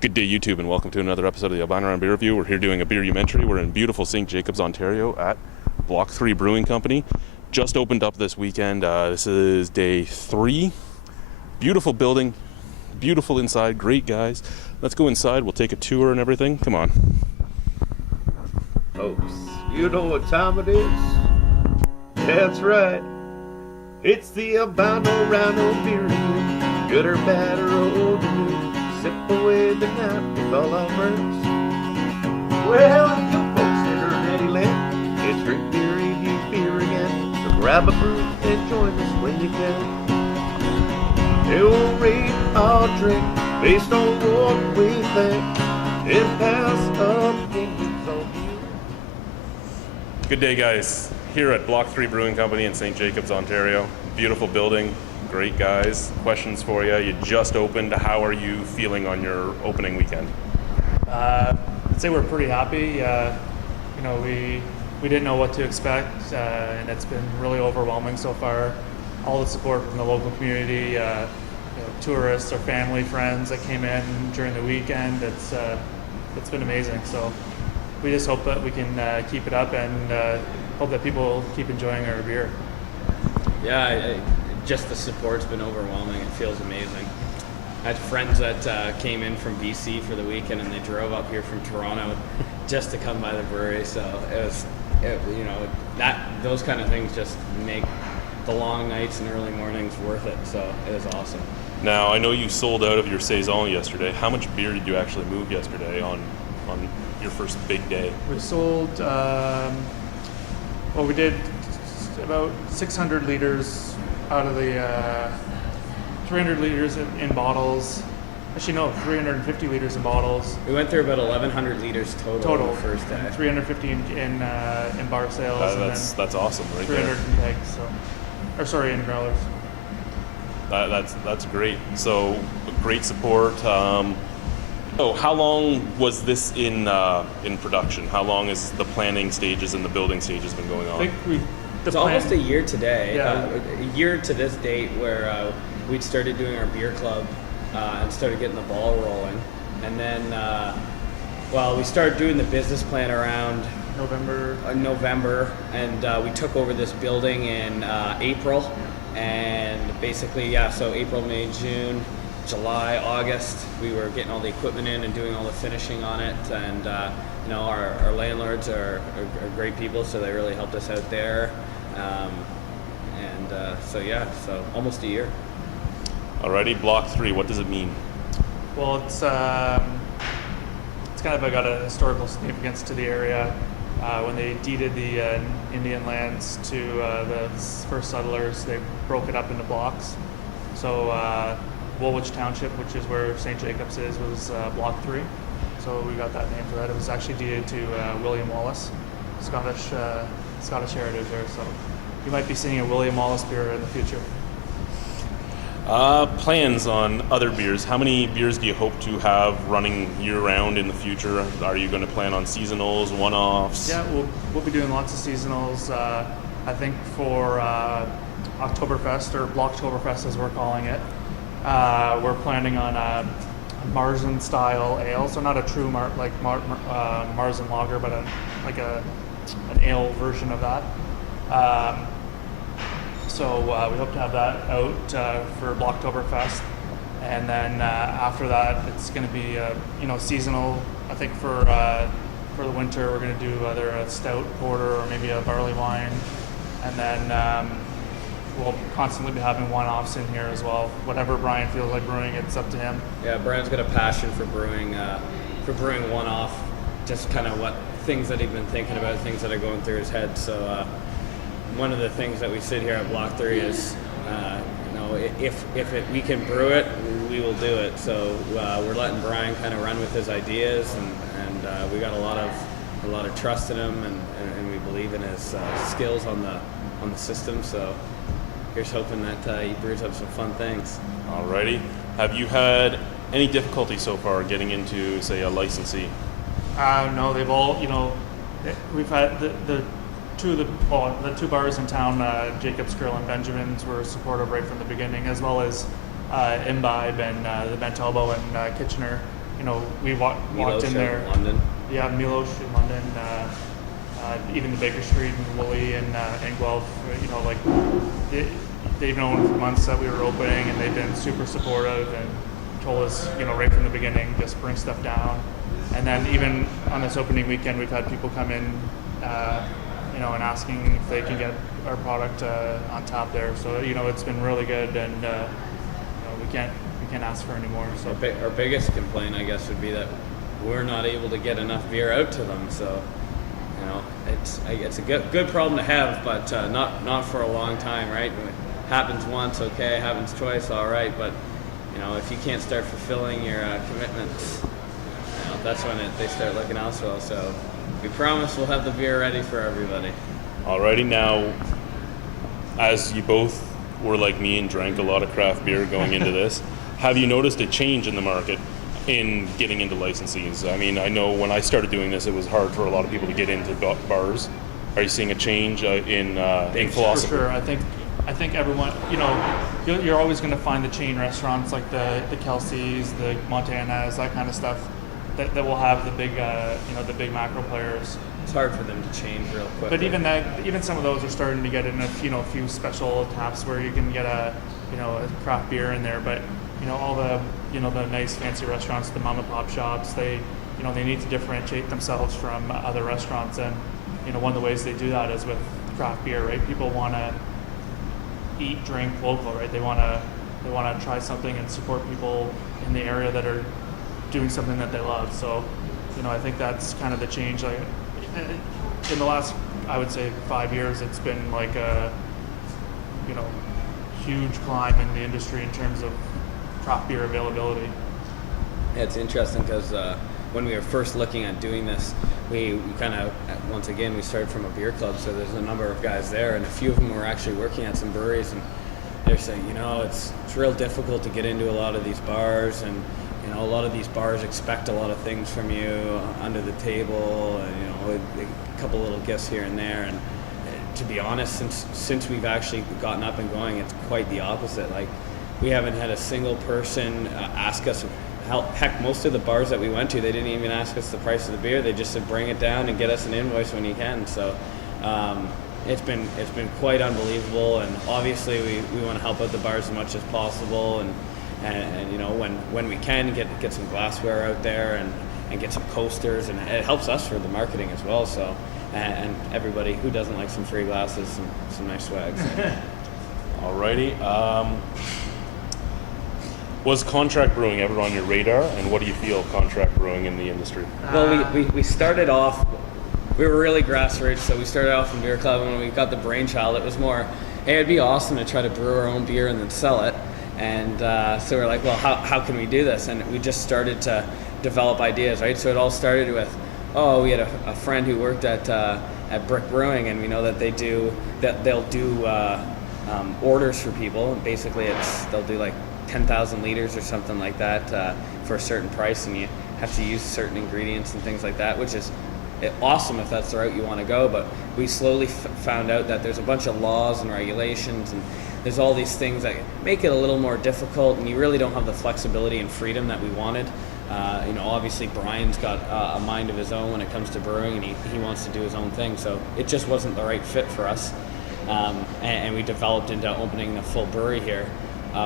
Good day, YouTube, and welcome to another episode of the Albino Rhino Beer Review. We're here doing a Beerumentary. We're in beautiful St. Jacobs, Ontario at Block 3 Brewing Company. Just opened up this weekend. This is day 3. Beautiful building, beautiful inside, great guys. Let's go inside. We'll take a tour and everything. Come on. Folks, you know what time it is? That's right. It's the Albino Rhino Beer Review. Good or bad or old or new. Sip away the night with all our friends. Well, you folks that are ready, land, it's drink beer, review beer again. So grab a brew and join us when you can. They'll rate our drink based on what we think and pass opinions on you. Good day, guys. Here at Block 3 Brewing Company in St. Jacobs, Ontario. Beautiful building, great guys. Questions for you. You just opened. How are you feeling on your opening weekend? I'd say we're pretty happy. We didn't know what to expect, and it's been really overwhelming so far. All the support from the local community, tourists, our family, friends that came in during the weekend. It's been amazing. So we just hope that we can keep it up and hope that people keep enjoying our beer. Yeah, just the support's been overwhelming. It feels amazing. I had friends that came in from BC for the weekend, and they drove up here from Toronto just to come by the brewery. So those kind of things just make the long nights and early mornings worth it. So it was awesome. Now, I know you sold out of your Saison yesterday. How much beer did you actually move yesterday on your first big day? We sold, we did about 600 liters out of the 300 liters in bottles. Actually, no, 350 liters in bottles. We went through about 1,100 liters total the first day. 350 in bar sales. That's awesome, right 300 there. in kegs. In growlers. That's great. So great support. How long was this in production? How long has the planning stages and the building stages been going on? I think it's almost a year today. Yeah. A year to this date where we'd started doing our beer club and started getting the ball rolling. And then, we started doing the business plan around November, and we took over this building in April. And basically, so April, May, June, July, August, we were getting all the equipment in and doing all the finishing on it. And our landlords are great people, so they really helped us out there. So almost a year. Alrighty, Block 3, what does it mean? Well, it's kind of got a historical significance to the area. When they deeded the Indian lands to the first settlers, they broke it up into blocks. So Woolwich Township, which is where St. Jacobs is, was Block 3. So we got that name for that. It was actually deeded to William Wallace, Scottish heritage there. So you might be seeing a William Wallace beer in the future. Plans on other beers. How many beers do you hope to have running year-round in the future? Are you going to plan on seasonals, one-offs? Yeah, we'll be doing lots of seasonals. I think for Oktoberfest, or Blocktoberfest as we're calling it, we're planning on a Marzen-style ale. So not a true Marzen lager, but an ale version of that. So we hope to have that out for Blocktoberfest, and then after that, it's going to be seasonal. I think for the winter, we're going to do either a stout porter or maybe a barley wine, and then we'll constantly be having one-offs in here as well. Whatever Brian feels like brewing, it's up to him. Yeah, Brian's got a passion for brewing one-off. Just kind of what things that he's been thinking about, things that are going through his head. So. One of the things that we sit here at Block 3 is, if we can brew it, we will do it. So we're letting Brian kind of run with his ideas, and we got a lot of trust in him, and we believe in his skills on the system. So here's hoping that he brews up some fun things. Alrighty. Have you had any difficulty so far getting into, say, a licensee? No, they've all, we've had the two bars in town, Jacob's Grill and Benjamin's, were supportive right from the beginning, as well as Imbibe and the Bent Elbow and Kitchener. we walked Milos in there. in London. Yeah, Milos in London, even the Baker Street and Woolley and Guelph. They've known for months that we were opening, and they've been super supportive and told us, right from the beginning, just bring stuff down. And then even on this opening weekend, we've had people come in, and asking if they can get our product on tap there. So it's been really good, and we can't ask for any more. So Our biggest complaint, I guess, would be that we're not able to get enough beer out to them. So it's a good problem to have, but not for a long time, right? Happens once, okay. Happens twice, all right. But if you can't start fulfilling your commitments, that's when they start looking elsewhere. So we promise we'll have the beer ready for everybody. Alrighty, now, as you both were like me and drank a lot of craft beer going into this, have you noticed a change in the market in getting into licensees? I mean, I know when I started doing this, it was hard for a lot of people to get into bars. Are you seeing a change in philosophy? For sure. I think everyone, you're always going to find the chain restaurants like the Kelsey's, the Montanas, that kind of stuff that will have the big, the big macro players. It's hard for them to change real quick. But even some of those are starting to get in a few special taps where you can get a craft beer in there. But all the the nice fancy restaurants, the mom and pop shops, they need to differentiate themselves from other restaurants, and one of the ways they do that is with craft beer, right? People want to eat, drink local, right? They want to try something and support people in the area that are doing something that they love. So I think that's kind of the change. Like in the last, I would say 5 years, it's been like a huge climb in the industry in terms of craft beer availability. Yeah, it's interesting because when we were first looking at doing this, we kind of, once again, we started from a beer club, so there's a number of guys there, and a few of them were actually working at some breweries, and they're saying, it's real difficult to get into a lot of these bars, and a lot of these bars expect a lot of things from you under the table, and a couple little gifts here and there, and to be honest, since we've actually gotten up and going, it's quite the opposite. Like, we haven't had a single person ask us. Heck, most of the bars that we went to, they didn't even ask us the price of the beer. They just said, bring it down and get us an invoice when you can. So it's been quite unbelievable, and obviously we want to help out the bars as much as possible, and when we can get some glassware out there and get some coasters, and it helps us for the marketing as well. So and everybody who doesn't like some free glasses, some nice swag. So. Alrighty. Was contract brewing ever on your radar, and what do you feel of contract brewing in the industry? Well, we started off, we were really grassroots, so we started off in beer club, and when we got the brainchild, it was more, hey, it'd be awesome to try to brew our own beer and then sell it. And so we're like, well, how can we do this? And we just started to develop ideas, right? So it all started with, we had a friend who worked at Brick Brewing, and we know that they'll do orders for people, and basically they'll do like 10,000 liters or something like that for a certain price, and you have to use certain ingredients and things like that, which is awesome if that's the route you want to go. But we slowly found out that there's a bunch of laws and regulations, and there's all these things that make it a little more difficult, and you really don't have the flexibility and freedom that we wanted. Obviously Brian's got a mind of his own when it comes to brewing, and he wants to do his own thing, so it just wasn't the right fit for us. And we developed into opening a full brewery here.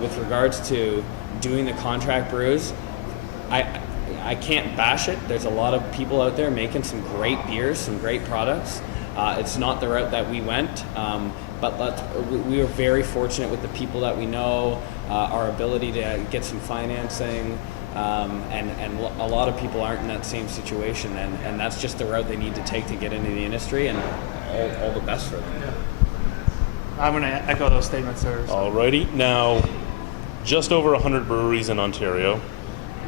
With regards to doing the contract brews, I can't bash it. There's a lot of people out there making some great beers, some great products. It's not the route that we went, but we were very fortunate with the people that we know, our ability to get some financing, and a lot of people aren't in that same situation, and that's just the route they need to take to get into the industry, and all the best for them. Yeah. I'm going to echo those statements there. Alrighty, now just over 100 breweries in Ontario.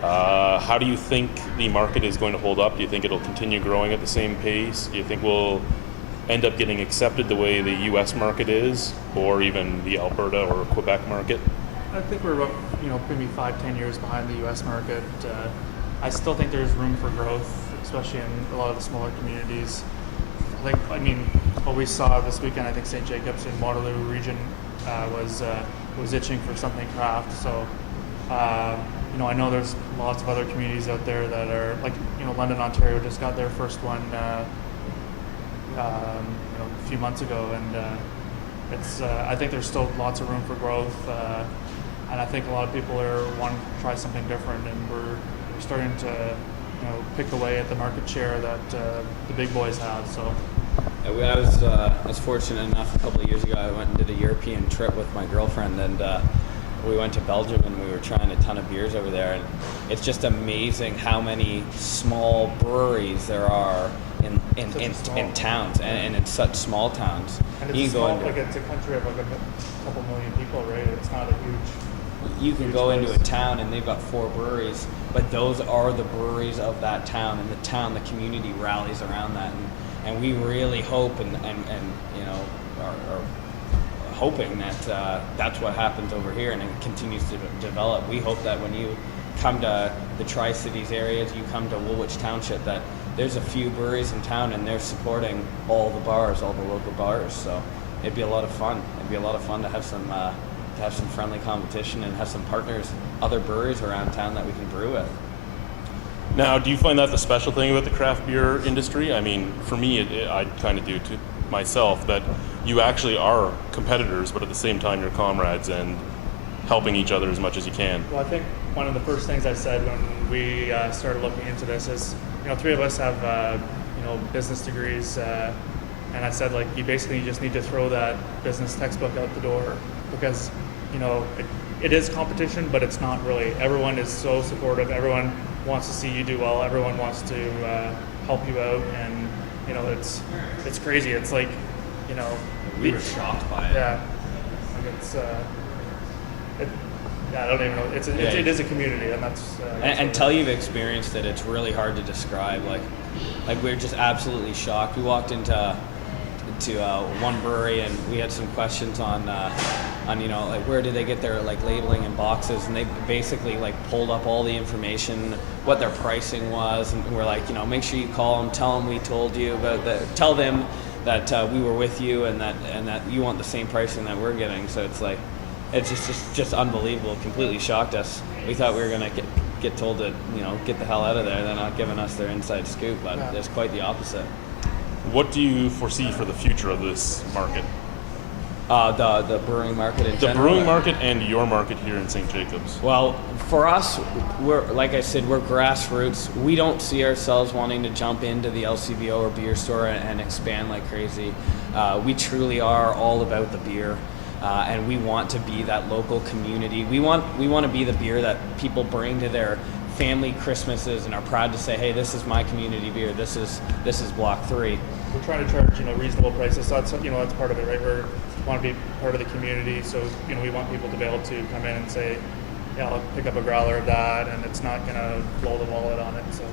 How do you think the market is going to hold up? Do you think it'll continue growing at the same pace? Do you think we'll end up getting accepted the way the U.S. market is, or even the Alberta or Quebec market? I think we're about, maybe 5-10 years behind the U.S. market. I still think there's room for growth, especially in a lot of the smaller communities. What we saw this weekend, I think St. Jacobs in Waterloo region was itching for something craft. So, I know there's lots of other communities out there that are like, London, Ontario just got their first one, a few months ago, and it's. I think there's still lots of room for growth, and I think a lot of people are wanting to try something different, and we're starting to, pick away at the market share that the big boys have. So. I was fortunate enough a couple of years ago. I went and did a European trip with my girlfriend, and we went to Belgium, and we were trying a ton of beers over there. And it's just amazing how many small breweries there are in towns, and in such small towns. And it's it's a country of like a couple million people, right? It's not a huge. You can go into a town and they've got 4 breweries, but those are the breweries of that town, and the community rallies around that. And we really hope and are hoping that that's what happens over here, and it continues to develop. We hope that when you come to the Tri-Cities areas, you come to Woolwich Township, that there's a few breweries in town and they're supporting all the bars, all the local bars. So it'd be a lot of fun. It'd be a lot of fun to have some friendly competition and have some partners, other breweries around town that we can brew with. Now, do you find that the special thing about the craft beer industry? I mean, for me, I kind of do to myself, that you actually are competitors, but at the same time, you're comrades and helping each other as much as you can. Well, I think one of the first things I said when we started looking into this is, 3 of us have, business degrees, and I said, like, you basically just need to throw that business textbook out the door, because, it is competition, but it's not really. Everyone is so supportive. Everyone wants to see you do well. Everyone wants to help you out, and it's crazy. It's like, we were shocked by it. Yeah, like it's. I don't even know. It is a community, and that's. Until you've experienced it, it's really hard to describe. Like we're just absolutely shocked. We walked into one brewery, and we had some questions on like where do they get their like labeling in boxes, and they basically like pulled up all the information, what their pricing was, and we're like, make sure you call them, tell them we told you about that, tell them that we were with you, and that you want the same pricing that we're getting. So it's like, it's just unbelievable. It completely shocked us. We thought we were gonna get told to get the hell out of there. They're not giving us their inside scoop, but it's quite the opposite. What do you foresee for the future of this market? The brewing market in general? The brewing market and your market here in St. Jacobs. Well, for us, we're, like I said, we're grassroots. We don't see ourselves wanting to jump into the LCBO or beer store and expand like crazy. We truly are all about the beer, and we want to be that local community. We want to be the beer that people bring to their family Christmases and are proud to say, hey, this is my community beer. This is Block 3. We're trying to charge reasonable prices. So that's that's part of it, right? We want to be part of the community, so we want people to be able to come in and say, yeah, I'll pick up a growler of that, and it's not gonna blow the wallet on it. So.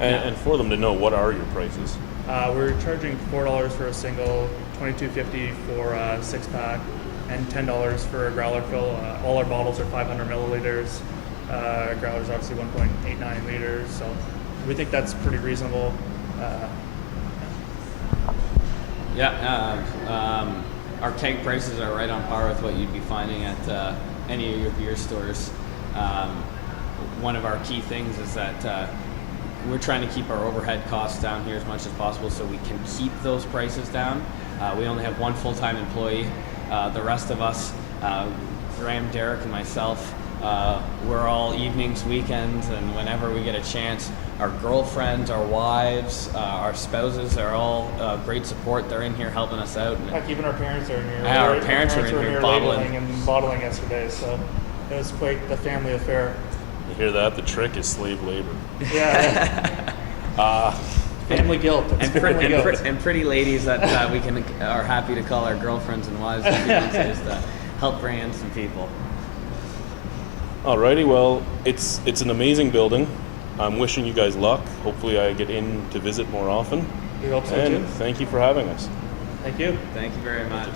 And for them to know, what are your prices? We're charging $4 for a single, $22.50 for a 6-pack, and $10 for a growler fill. All our bottles are 500 milliliters. Growler's obviously 1.89 liters, so we think that's pretty reasonable. Our keg prices are right on par with what you'd be finding at any of your beer stores. One of our key things is that we're trying to keep our overhead costs down here as much as possible, so we can keep those prices down. We only have one full-time employee. The rest of us, Graham, Derek, and myself, we're all evenings, weekends, and whenever we get a chance. Our girlfriends, our wives, our spouses are all great support. They're in here helping us out. In fact, even our parents are in here. Our parents are in here bottling yesterday, so it was quite the family affair. You hear that? The trick is slave labor. Yeah. Family guilt. And pretty ladies that are happy to call our girlfriends and wives and fiancés to help bring in some people. Alrighty, well, it's an amazing building. I'm wishing you guys luck. Hopefully I get in to visit more often. We hope so and too. Thank you for having us. Thank you. Thank you very much.